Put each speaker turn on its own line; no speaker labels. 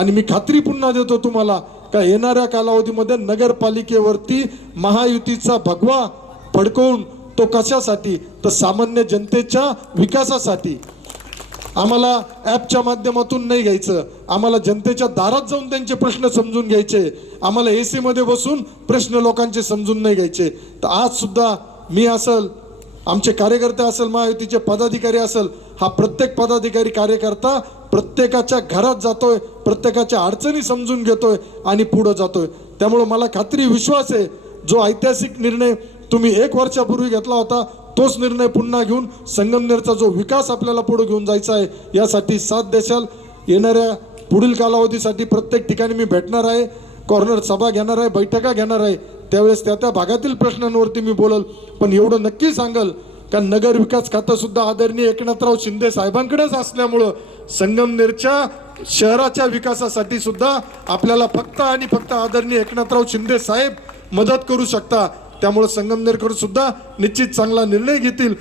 आणि मी खात्री पुन्हा देतो तुम्हाला का येणाऱ्या कालावधीमध्ये नगरपालिकेवरती महायुतीचा भगवा फडकवून तो कशासाठी? तर सामान्य जनतेच्या विकासासाठी. आम्हाला ॲपच्या माध्यमातून नाही घ्यायचं. आम्हाला जनतेच्या दारात जाऊन त्यांचे प्रश्न समजून घ्यायचे. आम्हाला ए सीमध्ये बसून प्रश्न लोकांचे समजून नाही घ्यायचे. तर आज सुद्धा मी असल आमचे कार्यकर्ते असेल महायुतीचे पदाधिकारी असेल हा प्रत्येक पदाधिकारी कार्यकर्ता प्रत्येकाच्या घरात जातोय प्रत्येकाच्या अडचणी समजून घेतोय आणि पुढं जातोय. त्यामुळं मला खात्री विश्वास आहे जो ऐतिहासिक निर्णय तुम्ही एक वर्षापूर्वी घेतला होता तोच निर्णय पुन्हा घेऊन संगमनेरचा जो विकास आपल्याला पुढे घेऊन जायचा आहे यासाठी साथ देशाल येणाऱ्या पुढील कालावधीसाठी प्रत्येक ठिकाणी मी भेटणार आहे कॉर्नर सभा घेणार आहे बैठका घेणार आहे त्यावेळेस त्या त्या भागातील प्रश्नांवरती मी बोलल. पण एवढं नक्की सांगल कारण नगर विकास खातं सुद्धा आदरणीय एकनाथराव शिंदे साहेबांकडेच असल्यामुळं संगमनेरच्या शहराच्या विकासासाठी सुद्धा आपल्याला फक्त आणि फक्त आदरणीय एकनाथराव शिंदे साहेब मदत करू शकता. त्यामुळे संगमनेरकर सुद्धा निश्चित चांगला निर्णय घेतील.